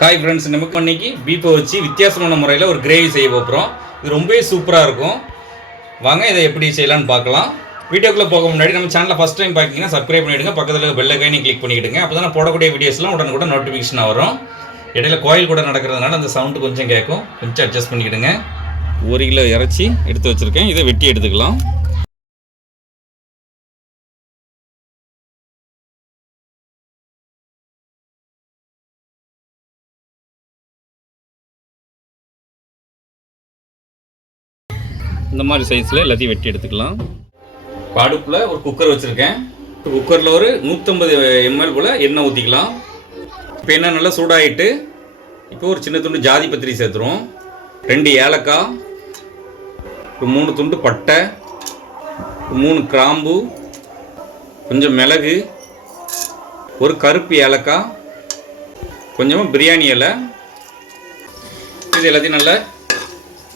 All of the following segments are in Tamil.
ஹாய் ஃப்ரெண்ட்ஸ் நமக்கு இன்னைக்கு பீப்பை வச்சு வித்தியாசமான முறையில் ஒரு கிரேவி செய்ய போகிறோம் இது ரொம்பவே சூப்பராக இருக்கும். வாங்க இதை எப்படி செய்யலாம்னு பார்க்கலாம். வீடியோக்குள்ளே போக முன்னாடி நம்ம சேனலில் ஃபஸ்ட் டைம் பார்க்கிங்கன்னா சப்ஸ்கிரைப் பண்ணிவிடுங்க பக்கத்தில் பெல் கைனி கிளிக் பண்ணிவிடுங்க அப்போ தான் போடக்கூடிய வீடியோஸ்லாம் உடனுக்குடன் நோட்டிஃபிகேஷன் வரும். இடையில கோயில் கூட நடக்கிறதுனால அந்த சவுண்டு கொஞ்சம் கேட்கும். கொஞ்சம் அட்ஜஸ்ட் பண்ணிக்கிடுங்க. ஒரு கிலோ இறைச்சி எடுத்து வச்சுருக்கேன். இதை வெட்டி எடுத்துக்கலாம். இந்த மாதிரி சைஸில் எல்லாத்தையும் வெட்டி எடுத்துக்கலாம். இப்போ அடுப்பில் ஒரு குக்கர் வச்சுருக்கேன். குக்கரில் ஒரு நூற்றம்பது எம்எல் போல் எண்ணெய் ஊற்றிக்கலாம் இப்போ எண்ணெய் நல்லா சூடாகிட்டு இப்போ ஒரு சின்ன துண்டு ஜாதி பத்திரி சேர்த்துருவோம். ரெண்டு ஏலக்காய் ஒரு மூணு துண்டு பட்டை மூணு கிராம்பு கொஞ்சம் மிளகு ஒரு கருப்பு ஏலக்காய் கொஞ்சமாக பிரியாணி இலை. இது எல்லாத்தையும் நல்லா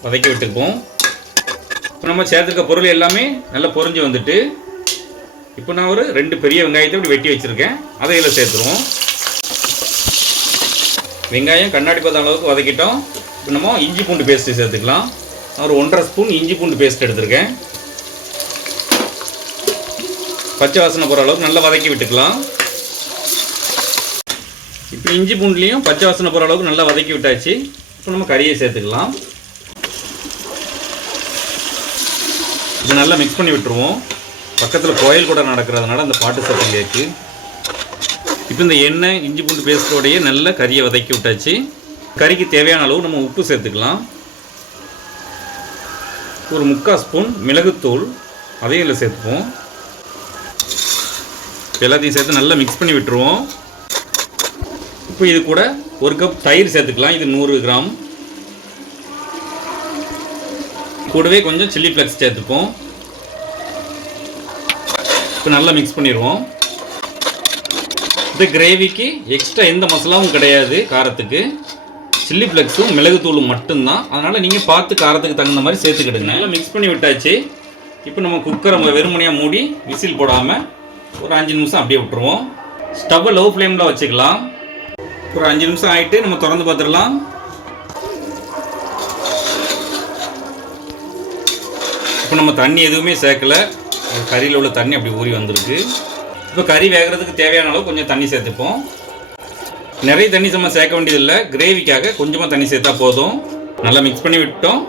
வதக்கி விட்டுப்போம் இப்போ நம்ம சேர்த்துருக்க பொருள் எல்லாமே நல்லா பொறிஞ்சு வந்துட்டு இப்போ நான் ஒரு ரெண்டு பெரிய வெங்காயத்தை இப்படி வெட்டி வச்சுருக்கேன். அதை இதில் சேர்த்துருவோம். வெங்காயம் கண்ணாடி பதம் அளவுக்கு வதக்கிட்டோம். இப்போ நம்ம இஞ்சி பூண்டு பேஸ்ட்டு சேர்த்துக்கலாம். நான் ஒரு ஒன்றரை ஸ்பூன் இஞ்சி பூண்டு பேஸ்ட் எடுத்திருக்கேன். பச்சை வாசனை போகிற அளவுக்கு நல்லா வதக்கி விட்டுக்கலாம். இப்போ இஞ்சி பூண்டுலேயும் பச்சை வாசனை போகிற அளவுக்கு நல்லா வதக்கி விட்டாச்சு. இப்போ நம்ம கறியை சேர்த்துக்கலாம். இது நல்லா மிக்ஸ் பண்ணி விட்டுருவோம். பக்கத்தில் கோயில் கூட நடக்கிறதுனால அந்த பாட்டு சத்தம் கேட்கு. இப்போ இந்த எண்ணெய் இஞ்சி பூண்டு பேஸ்ட்டோடையே நல்லா கறியை வதக்கி விட்டாச்சு. கறிக்கு தேவையான அளவு நம்ம உப்பு சேர்த்துக்கலாம். ஒரு முக்கால் ஸ்பூன் மிளகுத்தூள் அதையும் இதில் சேர்த்துப்போம். எல்லாத்தையும் சேர்த்து நல்லா மிக்ஸ் பண்ணி விட்டுருவோம். இப்போ இது கூட ஒரு கப் தயிர் சேர்த்துக்கலாம். இது நூறு கிராம். கூடவே கொஞ்சம் சில்லி ஃப்ளெக்ஸ் சேர்த்துப்போம். இப்போ நல்லா மிக்ஸ் பண்ணிடுவோம். இந்த கிரேவிக்கு எக்ஸ்ட்ரா எந்த மசாலாவும் கிடையாது காரத்துக்கு. சில்லி ஃப்ளெக்ஸும் மிளகுத்தூளும் மட்டும்தான். அதனால் நீங்கள் பார்த்து காரத்துக்கு தகுந்த மாதிரி சேர்த்துக்கிடுங்க. நல்லா மிக்ஸ் பண்ணி விட்டாச்சு. இப்போ நம்ம குக்கரை நம்ம வெறுமனையாக மூடி விசில் போடாமல் ஒரு அஞ்சு நிமிஷம் அப்படியே விட்டுருவோம். ஸ்டவ்வை லோ ஃப்ளேமில் வச்சுக்கலாம். ஒரு அஞ்சு நிமிஷம் ஆகிட்டு நம்ம திறந்து பார்த்துடலாம். இப்போ நம்ம தண்ணி எதுவுமே சேர்க்கல. கறியில் உள்ள தண்ணி அப்படி ஊறி வந்திருக்கு. இப்போ கறி வேகிறதுக்கு தேவையான அளவு கொஞ்சம் தண்ணி சேர்த்துப்போம். நிறைய தண்ணி நம்ம சேர்க்க வேண்டியதில்லை. கிரேவிக்காக கொஞ்சமாக தண்ணி சேர்த்தா போதும். நல்லா மிக்ஸ் பண்ணி விட்டோம்.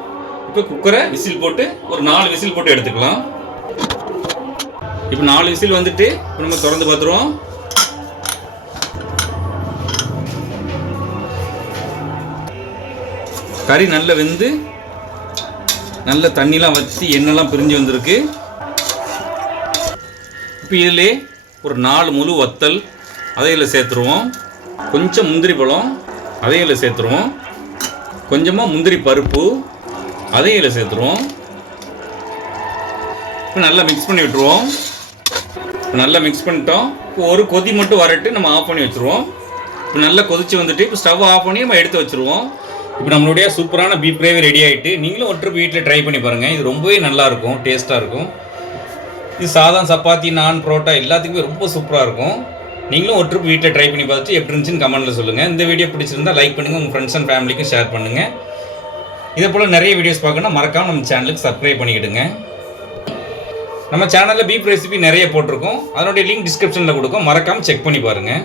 இப்போ குக்கரை விசில் போட்டு ஒரு நாலு விசில் போட்டு எடுத்துக்கலாம். இப்போ நாலு விசில் வந்துட்டு இப்போ நம்ம திறந்து பார்த்துருவோம். கறி நல்லா வெந்து நல்ல தண்ணிலாம் வச்சு எண்ணெய்லாம் பிரிஞ்சு வந்திருக்கு. இப்போ இதிலே ஒரு நாலு முழு வத்தல் அதையில் சேர்த்துருவோம். கொஞ்சம் முந்திரி பழம் அதையில் சேர்த்துருவோம். கொஞ்சமாக முந்திரி பருப்பு அதையில் சேர்த்துருவோம். இப்போ நல்லா மிக்ஸ் பண்ணி விட்டுருவோம். நல்லா மிக்ஸ் பண்ணிட்டோம். இப்போ ஒரு கொதி மட்டும் வரட்டு நம்ம ஆஃப் பண்ணி வச்சுருவோம். இப்போ நல்லா கொதிச்சு வந்துட்டு இப்போ ஸ்டவ் ஆஃப் பண்ணி நம்ம எடுத்து வச்சுருவோம். இப்போ நம்மளுடைய சூப்பரான பீப் கிரேவி ரெடி ஆகிட்டு நீங்களும் ஒற்று வீட்டில் ட்ரை பண்ணி பாருங்கள் இது ரொம்பவே நல்லாயிருக்கும் டேஸ்ட்டாக இருக்கும். இது சாதம் சப்பாத்தி நான் புரோட்டா எல்லாத்துக்குமே ரொம்ப சூப்பராக இருக்கும். நீங்களும் ஒரு ட்ரிப் வீட்டில் ட்ரை பண்ணி பார்த்துட்டு எப்படி இருந்துச்சுன்னு கமெண்ட்டில் சொல்லுங்கள் இந்த வீடியோ பிடிச்சிருந்தா லைக் பண்ணுங்கள் உங்கள் ஃப்ரெண்ட்ஸ் அண்ட் ஃபேமிலிக்கும் ஷேர் பண்ணுங்கள் இதே போல் நிறைய வீடியோஸ் பார்க்கணும்னா மறக்காமல் நம்ம சேனலுக்கு சப்ஸ்கிரைப் பண்ணிக்கிடுங்க. நம்ம சேனலில் பீப் ரெசிபி நிறைய போட்டிருக்கோம். அதனுடைய லிங்க் டிஸ்கிரிப்ஷனில் கொடுக்கும். மறக்காமல் செக் பண்ணி பாருங்கள்